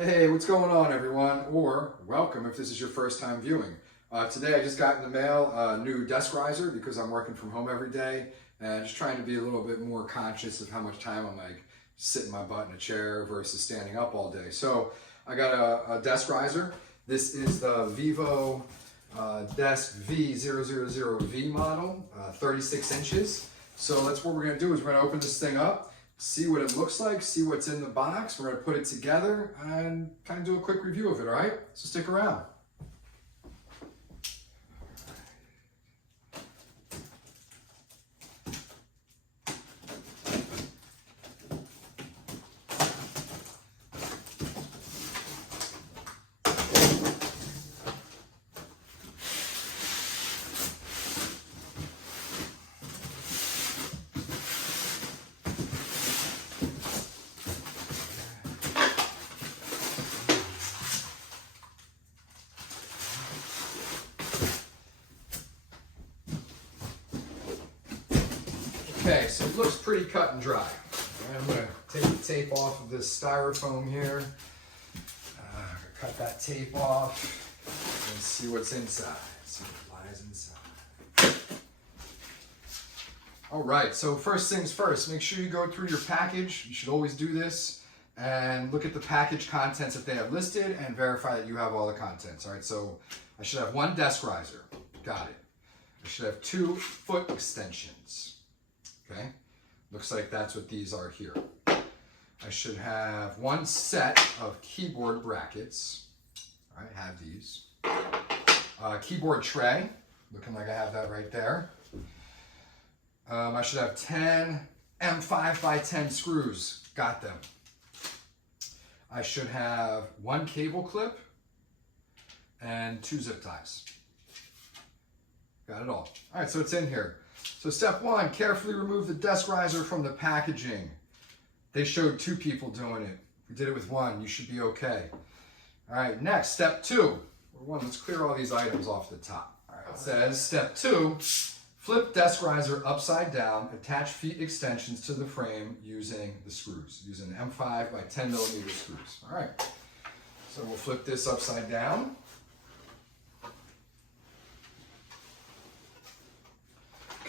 Hey, what's going on everyone? Or welcome if this is your first time viewing. Today I just got in the mail a new desk riser because I'm working from home every day and just trying to be a little bit more conscious of how much time I'm like sitting my butt in a chair versus standing up all day. So I got a desk riser. This is the Vivo V000V model, 36 inches. So that's what we're gonna do is we're gonna open this thing up, see what it looks like, see what's in the box. We're gonna put it together and kind of do a quick review of it, all right? So stick around. Okay, so it looks pretty cut and dry. I'm going to take the tape off of this styrofoam here. Cut that tape off and see what's inside. See what lies inside. All right, so first things first, make sure you go through your package. You should always do this and look at the package contents that they have listed and verify that you have all the contents. All right, so I should have one desk riser. Got it. I should have 2 foot extensions. Okay, looks like that's what these are here. I should have 1 set of keyboard brackets. All right, have these. Keyboard tray, looking like I have that right there. I should have 10 M5 by 10 screws. Got them. I should have 1 cable clip and 2 zip ties. Got it all. All right, so it's in here. So step 1, carefully remove the desk riser from the packaging. They showed 2 people doing it. If you did it with 1, you should be okay. All right, next, step 2. Let's clear all these items off the top. All right, it says step 2, flip desk riser upside down, attach feet extensions to the frame using the screws, using M5 by 10 millimeter screws. All right, so we'll flip this upside down.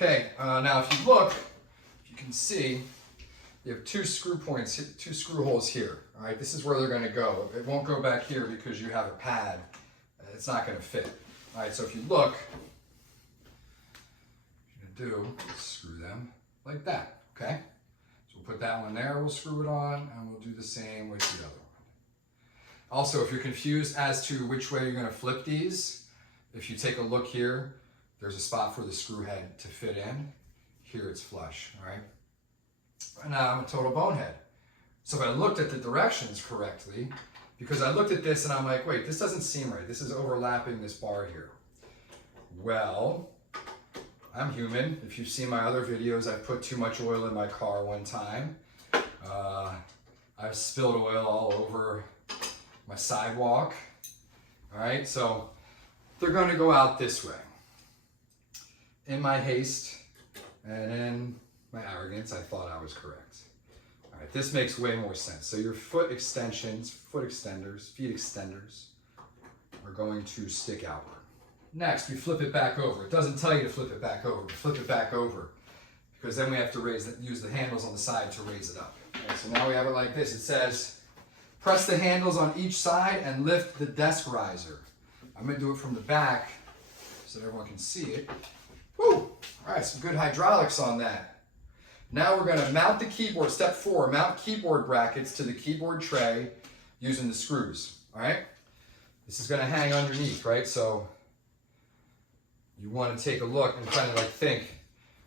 Okay, now if you look, you can see you have 2 screw points, 2 screw holes here. All right, this is where they're going to go. It won't go back here because you have a pad. It's not going to fit. All right, so if you look, what you're going to do is screw them like that. Okay, so we'll put that one there. We'll screw it on, and we'll do the same with the other one. Also, if you're confused as to which way you're going to flip these, if you take a look here, there's a spot for the screw head to fit in. Here it's flush, all right? And now I'm a total bonehead. So if I looked at the directions correctly, because I looked at this and I'm like, wait, this doesn't seem right. This is overlapping this bar here. Well, I'm human. If you've seen my other videos, I put too much oil in my car one time. I've spilled oil all over my sidewalk. All right, so they're gonna go out this way. In my haste and in my arrogance, I thought I was correct. All right, this makes way more sense. So your foot extensions, feet extenders are going to stick outward. Next, we flip it back over. It doesn't tell you to flip it back over, but flip it back over because then we have to use the handles on the side to raise it up. All right, so now we have it like this. It says, press the handles on each side and lift the desk riser. I'm gonna do it from the back so that everyone can see it. Woo! All right, some good hydraulics on that. Now we're going to mount the keyboard. Step 4, mount keyboard brackets to the keyboard tray using the screws. All right? This is going to hang underneath, right? So you want to take a look and kind of like think,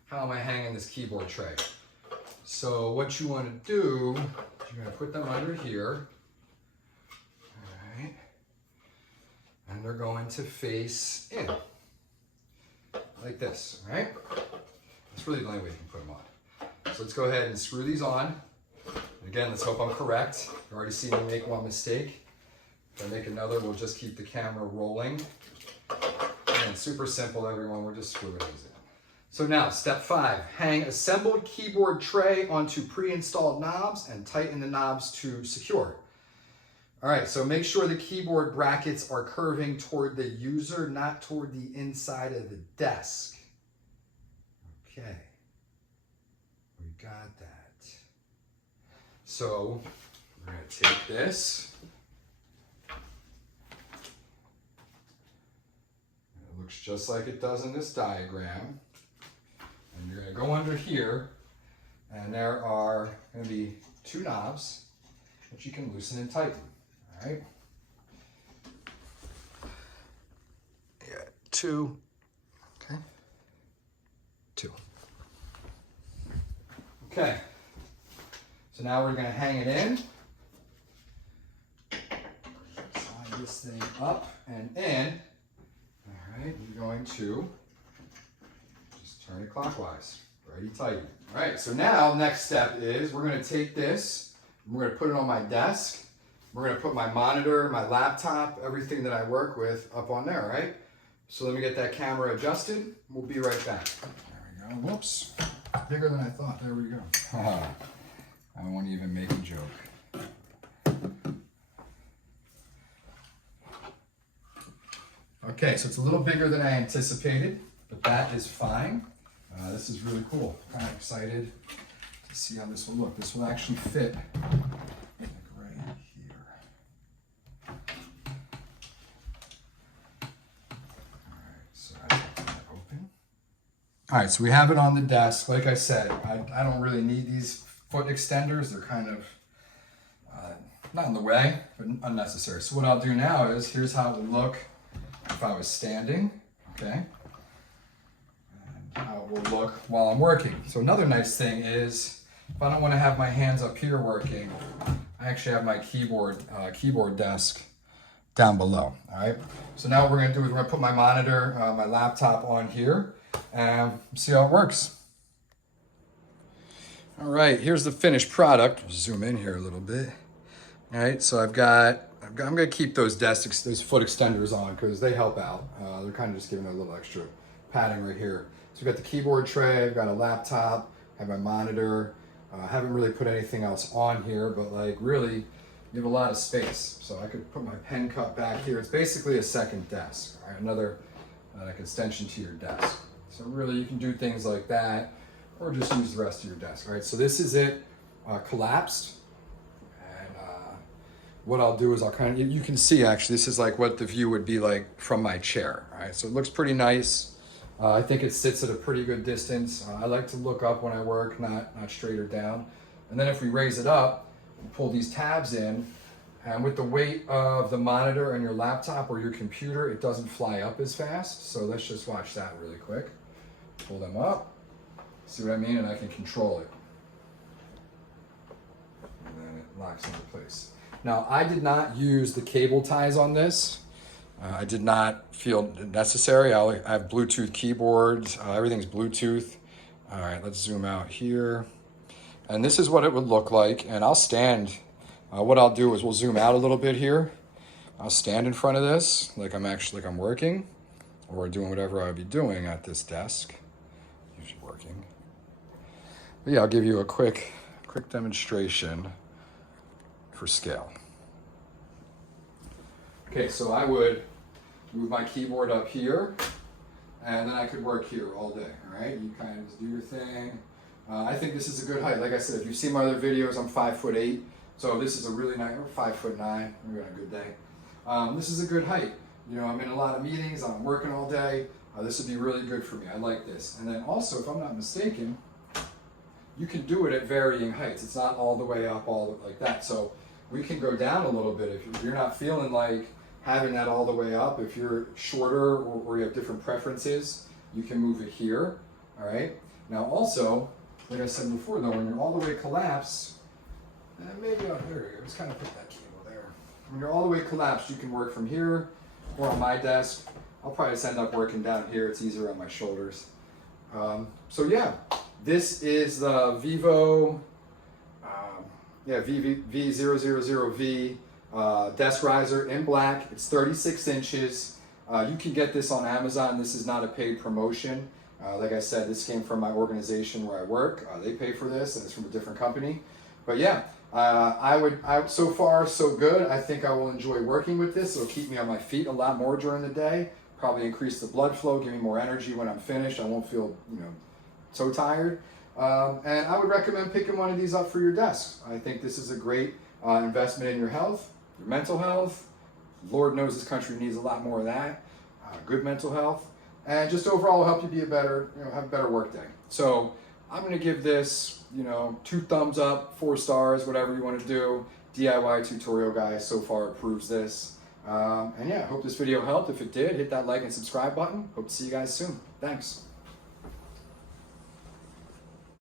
how am I hanging this keyboard tray? So what you want to do, you're going to put them under here. All right? And they're going to face in. Like this, all right? That's really the only way you can put them on. So let's go ahead and screw these on. And again, let's hope I'm correct. You've already seen me make one mistake. If I make another, we'll just keep the camera rolling. And super simple, everyone. We're just screwing these in. So now, step 5, hang assembled keyboard tray onto pre-installed knobs and tighten the knobs to secure. All right, so make sure the keyboard brackets are curving toward the user, not toward the inside of the desk. Okay, we got that. So we're gonna take this. It looks just like it does in this diagram. And you're gonna go under here, and there are gonna be 2 knobs that you can loosen and tighten. All right. Yeah, 2. Okay. 2. Okay. So now we're going to hang it in. Slide this thing up and in. All right. We're going to just turn it clockwise. Ready, tighten. All right. So now next step is we're going to take this. We're going to put it on my desk. We're going to put my monitor, my laptop, everything that I work with up on there, right? So let me get that camera adjusted. We'll be right back. There we go. Whoops. Bigger than I thought. There we go. I won't even make a joke. Okay, so it's a little bigger than I anticipated, but that is fine. This is really cool. I'm kind of excited to see how this will look. This will actually fit. All right, so we have it on the desk. Like I said, I don't really need these foot extenders. They're kind of not in the way, but unnecessary. So what I'll do now is, here's how it would look if I was standing, okay? And how it will look while I'm working. So another nice thing is, if I don't want to have my hands up here working, I actually have my keyboard desk down below, all right? So now what we're gonna do is we're gonna put my monitor, my laptop on here, and see how it works. All right, here's the finished product. I'll zoom in here a little bit. All right, so I'm gonna keep those those foot extenders on because they help out. They're kind of just giving a little extra padding right here. So we've got the keyboard tray, I've got a laptop, I have my monitor. I haven't really put anything else on here, but like really, you have a lot of space. So I could put my pen cup back here. It's basically a second desk, all right? Another like extension to your desk. So really you can do things like that, or just use the rest of your desk. All right, so this is it collapsed. And what I'll do is you can see actually, this is like what the view would be like from my chair. All right, so it looks pretty nice. I think it sits at a pretty good distance. I like to look up when I work, not straight or down. And then if we raise it up, we pull these tabs in, and with the weight of the monitor and your laptop or your computer, it doesn't fly up as fast. So let's just watch that really quick. Pull them up, see what I mean? And I can control it. And then it locks into place. Now, I did not use the cable ties on this. I did not feel necessary. I have Bluetooth keyboards. Everything's Bluetooth. All right, let's zoom out here. And this is what it would look like. And I'll stand. What I'll do is we'll zoom out a little bit here. I'll stand in front of this like I'm working or doing whatever I would be doing at this desk. Usually working. But yeah, I'll give you a quick demonstration for scale. Okay, so I would move my keyboard up here, and then I could work here all day, all right? You kind of just do your thing. I think this is a good height. Like I said, if you've seen my other videos, I'm 5'8", so this is a really nice, or 5'9", maybe on a good day. This is a good height. You know, I'm in a lot of meetings, I'm working all day. This would be really good for me. I like this. And then also, if I'm not mistaken, you can do it at varying heights. It's not all the way up, all like that. So we can go down a little bit if you're not feeling like having that all the way up. If you're shorter or you have different preferences, you can move it here, all right? Now also, like I said before though, when you're all the way collapsed, maybe out there, just kind of put that cable there. When you're all the way collapsed, you can work from here or on my desk. I'll probably just end up working down here. It's easier on my shoulders. So yeah, this is the Vivo V000V desk riser in black. It's 36 inches. You can get this on Amazon. This is not a paid promotion. Like I said, this came from my organization where I work. They pay for this, and it's from a different company. But yeah, So far, so good. I think I will enjoy working with this. It'll keep me on my feet a lot more during the day. Probably increase the blood flow, give me more energy when I'm finished. I won't feel, so tired. And I would recommend picking one of these up for your desk. I think this is a great investment in your health, your mental health. Lord knows this country needs a lot more of that. Good mental health, and just overall help you be have a better work day. So I'm going to give this, 2 thumbs up, 4 stars, whatever you want to do. DIY tutorial guy so far approves this. And yeah, I hope this video helped. If it did, hit that like and subscribe button. Hope to see you guys soon. Thanks.